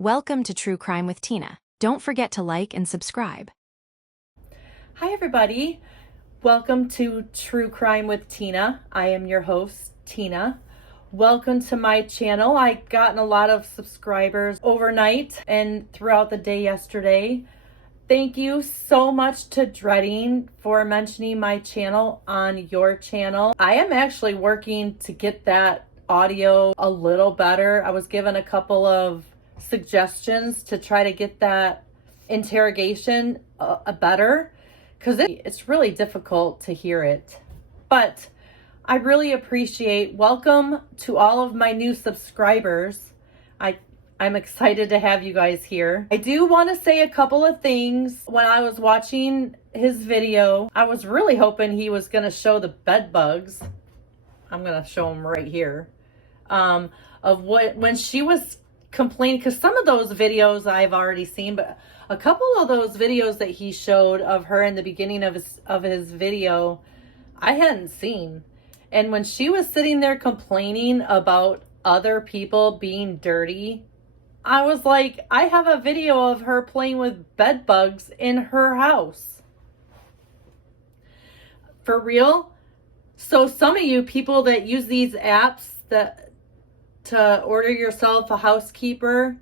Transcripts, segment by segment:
Welcome to True Crime with Tina. Don't forget to like and subscribe. Hi everybody, welcome to True Crime with Tina. I am your host, Tina. Welcome to my channel. I gotten a lot of subscribers overnight and throughout the day yesterday. Thank you so much to Dreading for mentioning my channel on your channel. I am actually working to get that audio a little better. I was given a couple of suggestions to try to get that interrogation better, because it's really difficult to hear it. But I really appreciate, welcome to all of my new subscribers. I'm excited to have you guys here. I do want to say a couple of things. When I was watching his video, I was really hoping he was going to show the bed bugs. I'm going to show them right here. When she was complaining, because some of those videos I've already seen, but a couple of those videos that he showed of her in the beginning of his video, I hadn't seen. And when she was sitting there complaining about other people being dirty, I was like, I have a video of her playing with bed bugs in her house. For real? So some of you people that use these apps to order yourself a housekeeper,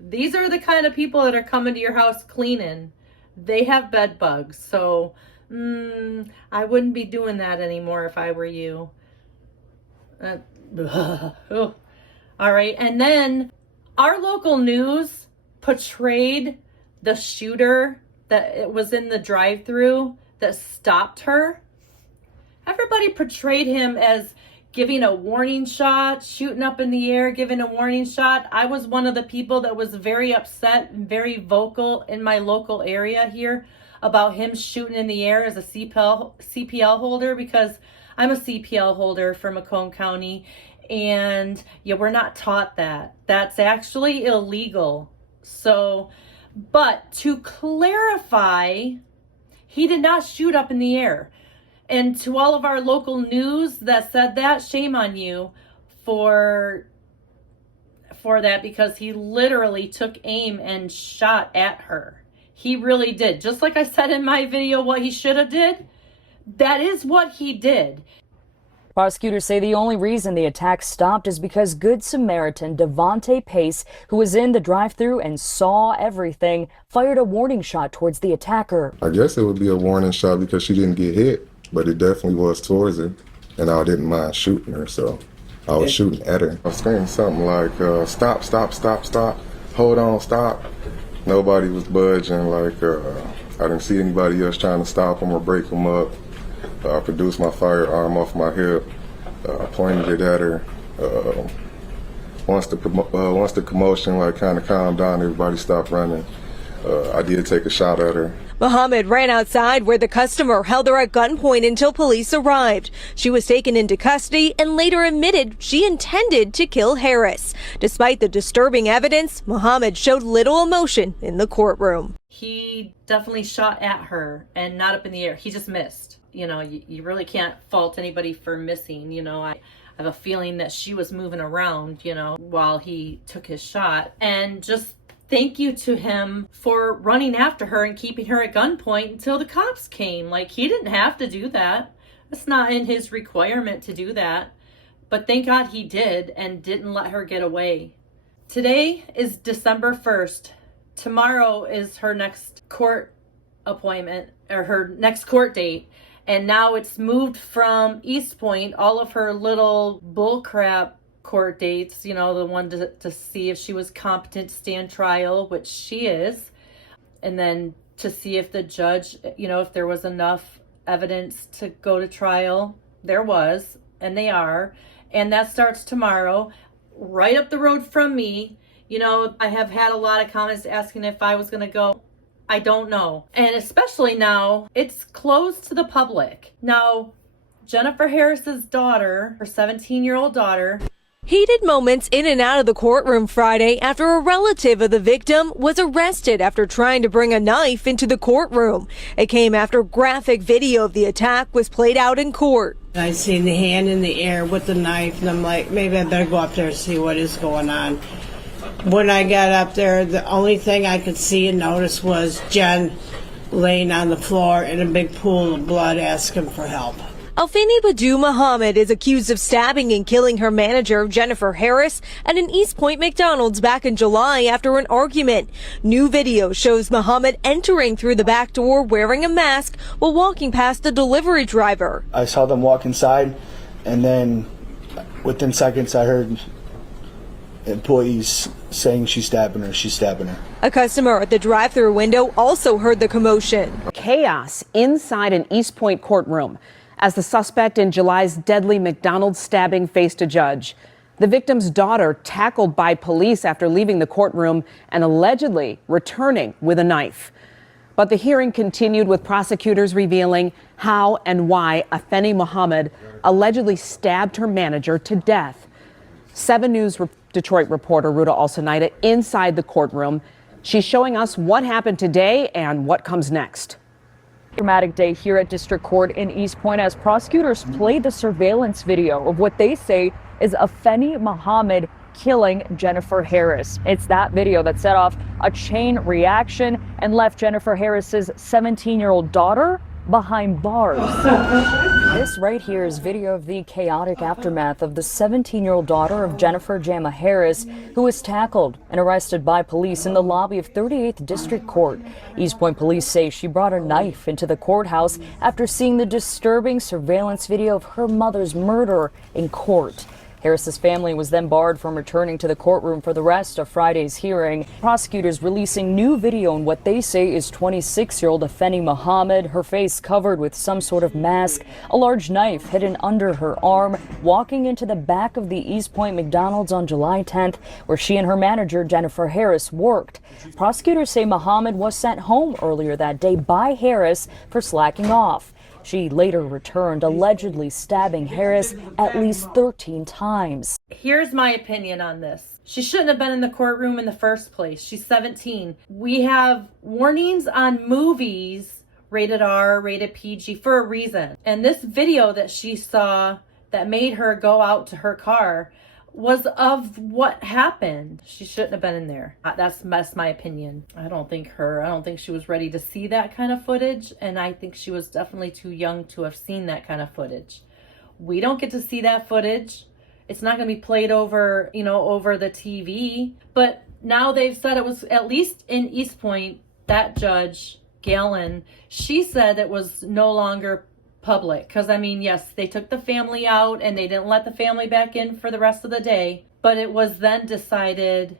these are the kind of people that are coming to your house cleaning. They have bed bugs. So I wouldn't be doing that anymore if I were you. All right. And then our local news portrayed the shooter that was in the drive-thru that stopped her. Everybody portrayed him as giving a warning shot, shooting up in the air, giving a warning shot. I was one of the people that was very upset and very vocal in my local area here about him shooting in the air as a CPL holder, because I'm a CPL holder for Macomb County, and yeah, we're not taught that. That's actually illegal. So, but to clarify, he did not shoot up in the air. And to all of our local news that said that, shame on you for that, because he literally took aim and shot at her. He really did. Just like I said in my video what he should have did, that is what he did. Prosecutors say the only reason the attack stopped is because Good Samaritan Devontae Pace, who was in the drive-thru and saw everything, fired a warning shot towards the attacker. I guess it would be a warning shot because she didn't get hit, but it definitely was towards her, and I didn't mind shooting her, so I was shooting at her. I was screaming something like, stop, stop, stop, stop, hold on, stop. Nobody was budging. Like, I didn't see anybody else trying to stop him or break him up. I produced my firearm off my hip, pointed it at her. Once the commotion like kind of calmed down, everybody stopped running. I did take a shot at her. Muhammad ran outside where the customer held her at gunpoint until police arrived. She was taken into custody and later admitted she intended to kill Harris. Despite the disturbing evidence, Muhammad showed little emotion in the courtroom. He definitely shot at her and not up in the air. He just missed. You know, you really can't fault anybody for missing. You know, I have a feeling that she was moving around, you know, while he took his shot. And just thank you to him for running after her and keeping her at gunpoint until the cops came. Like, he didn't have to do that. It's not in his requirement to do that. But thank God he did and didn't let her get away. Today is December 1st. Tomorrow is her next court appointment, or her next court date. And now it's moved from East Point, all of her little bullcrap court dates, you know, the one to see if she was competent to stand trial, which she is, and then to see if the judge, you know, if there was enough evidence to go to trial. There was, and they are, and that starts tomorrow, right up the road from me. You know, I have had a lot of comments asking if I was going to go. I don't know. And especially now, it's closed to the public. Now, Jennifer Harris's daughter, her 17-year-old daughter, Heated moments in and out of the courtroom Friday after a relative of the victim was arrested after trying to bring a knife into the courtroom. It came after graphic video of the attack was played out in court. I seen the hand in the air with the knife, and I'm like, maybe I better go up there and see what is going on. When I got up there, the only thing I could see and notice was Jen laying on the floor in a big pool of blood asking for help. Afeni Muhammad is accused of stabbing and killing her manager, Jennifer Harris, at an East Point McDonald's back in July after an argument. New video shows Muhammad entering through the back door wearing a mask while walking past the delivery driver. I saw them walk inside, and then within seconds I heard employees saying she's stabbing her. A customer at the drive-thru window also heard the commotion. Chaos inside an East Point courtroom as the suspect in July's deadly McDonald's stabbing faced a judge. The victim's daughter tackled by police after leaving the courtroom and allegedly returning with a knife. But the hearing continued with prosecutors revealing how and why Afeni Muhammad allegedly stabbed her manager to death. 7 News Detroit reporter Ruta Alsonaida inside the courtroom. She's showing us what happened today and what comes next. Dramatic day here at District Court in East Point as prosecutors played the surveillance video of what they say is Afeni Muhammad killing Jennifer Harris. It's that video that set off a chain reaction and left Jennifer Harris's 17-year-old daughter behind bars. This right here is video of the chaotic aftermath of the 17-year-old daughter of Jennifer Jama Harris, who was tackled and arrested by police in the lobby of 38th District Court. East Point police say she brought a knife into the courthouse after seeing the disturbing surveillance video of her mother's murder in court. Harris's family was then barred from returning to the courtroom for the rest of Friday's hearing. Prosecutors releasing new video on what they say is 26-year-old Afeni Muhammad, her face covered with some sort of mask, a large knife hidden under her arm, walking into the back of the East Point McDonald's on July 10th, where she and her manager, Jennifer Harris, worked. Prosecutors say Muhammad was sent home earlier that day by Harris for slacking off. She later returned, allegedly stabbing Harris at least 13 times. Here's my opinion on this. She shouldn't have been in the courtroom in the first place. She's 17. We have warnings on movies, rated R, rated PG, for a reason. And this video that she saw that made her go out to her car was of what happened. She shouldn't have been in there. That's my opinion. I don't think she was ready to see that kind of footage, and I think she was definitely too young to have seen that kind of footage. We don't get to see that footage. It's not going to be played over, over the TV. But now they've said it was, at least in East Point, that judge, Galen, she said it was no longer public, because yes, they took the family out and they didn't let the family back in for the rest of the day, but it was then decided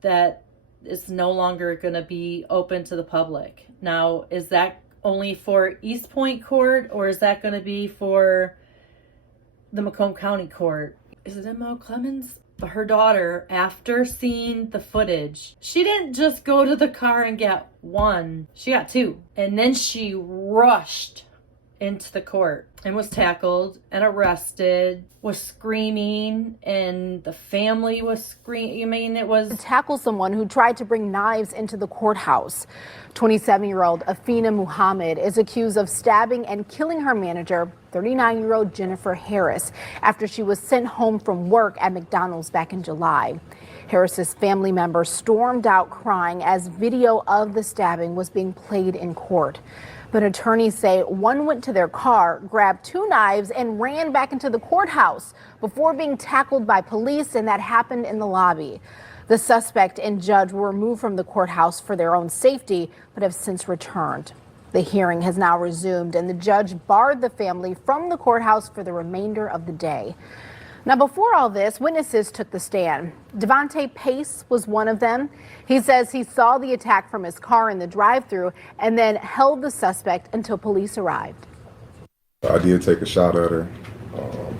that it's no longer going to be open to the public. Now, is that only for East Point Court, or is that going to be for the Macomb County Court? Is it M.O. Clemens? Her daughter, after seeing the footage, she didn't just go to the car and get one, she got two, and then she rushed into the court and was tackled and arrested, was screaming, and the family was screaming. It was tackle someone who tried to bring knives into the courthouse. 27-year-old Afeni Muhammad is accused of stabbing and killing her manager, 39-year-old Jennifer Harris, after she was sent home from work at McDonald's back in July. Harris's family members stormed out crying as video of the stabbing was being played in court. But attorneys say one went to their car, grabbed 2 knives, and ran back into the courthouse before being tackled by police, and that happened in the lobby. The suspect and judge were removed from the courthouse for their own safety, but have since returned. The hearing has now resumed, and the judge barred the family from the courthouse for the remainder of the day. Now, before all this, witnesses took the stand. Devontae Pace was one of them. He says he saw the attack from his car in the drive-thru and then held the suspect until police arrived. I did take a shot at her.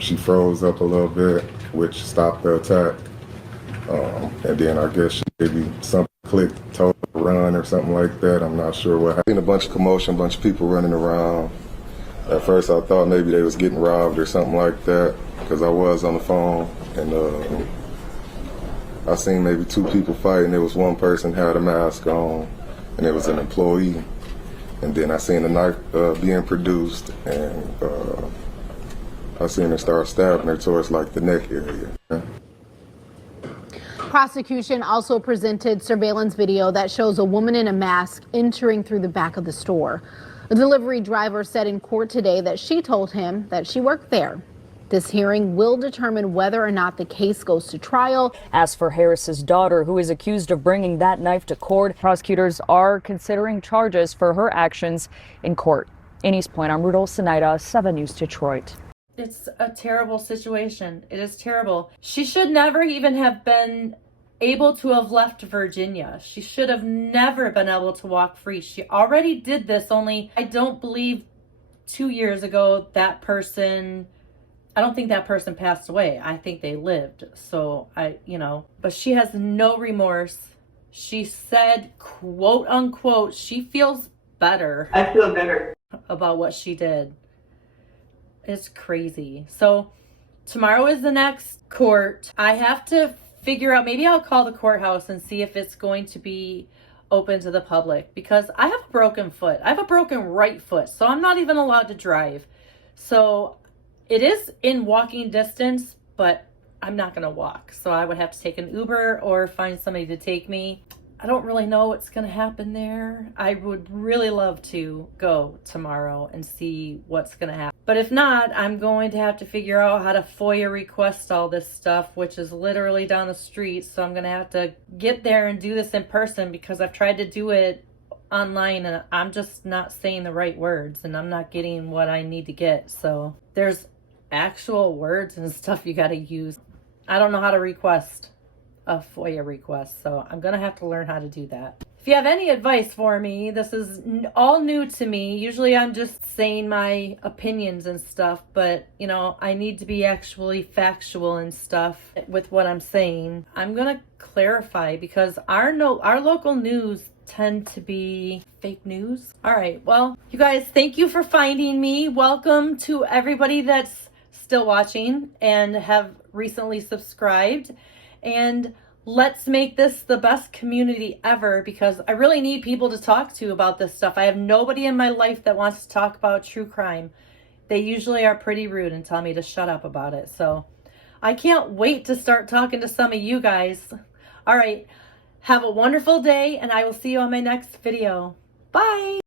She froze up a little bit, which stopped the attack. And then I guess she maybe something clicked, told her to run or something like that. I'm not sure what happened. I seen a bunch of commotion, a bunch of people running around. At first I thought maybe they was getting robbed or something like that, because I was on the phone, and I seen maybe 2 people fighting. There was one person had a mask on, and it was an employee. And then I seen a knife being produced, and I seen her start stabbing her towards like the neck area. Prosecution also presented surveillance video that shows a woman in a mask entering through the back of the store. A delivery driver said in court today that she told him that she worked there. This hearing will determine whether or not the case goes to trial. As for Harris's daughter, who is accused of bringing that knife to court, prosecutors are considering charges for her actions in court. In East Point, I'm Rudolph Sinaida, 7 News Detroit. It's a terrible situation. It is terrible. She should never even have been able to have left Virginia. She should have never been able to walk free. She already did this, only I don't believe 2 years ago I don't think that person passed away. I think they lived. So but she has no remorse. She said, quote unquote, she feels better. I feel better about what she did. It's crazy. So tomorrow is the next court. I have to figure out, maybe I'll call the courthouse and see if it's going to be open to the public, because I have a broken foot. I have a broken right foot, so I'm not even allowed to drive. So it is in walking distance, but I'm not going to walk. So I would have to take an Uber or find somebody to take me. I don't really know what's going to happen there. I would really love to go tomorrow and see what's going to happen. But if not, I'm going to have to figure out how to FOIA request all this stuff, which is literally down the street. So I'm going to have to get there and do this in person, because I've tried to do it online and I'm just not saying the right words and I'm not getting what I need to get. So there's actual words and stuff you got to use. I don't know how to request a FOIA request, so I'm gonna have to learn how to do that. If you have any advice for me, this is all new to me. Usually I'm just saying my opinions and stuff, but I need to be actually factual and stuff with what I'm saying. I'm gonna clarify, because our local news tend to be fake news. All right, well, you guys, thank you for finding me. Welcome to everybody that's still watching and have recently subscribed. And let's make this the best community ever, because I really need people to talk to about this stuff. I have nobody in my life that wants to talk about true crime. They usually are pretty rude and tell me to shut up about it. So I can't wait to start talking to some of you guys. All right, have a wonderful day, and I will see you on my next video. Bye.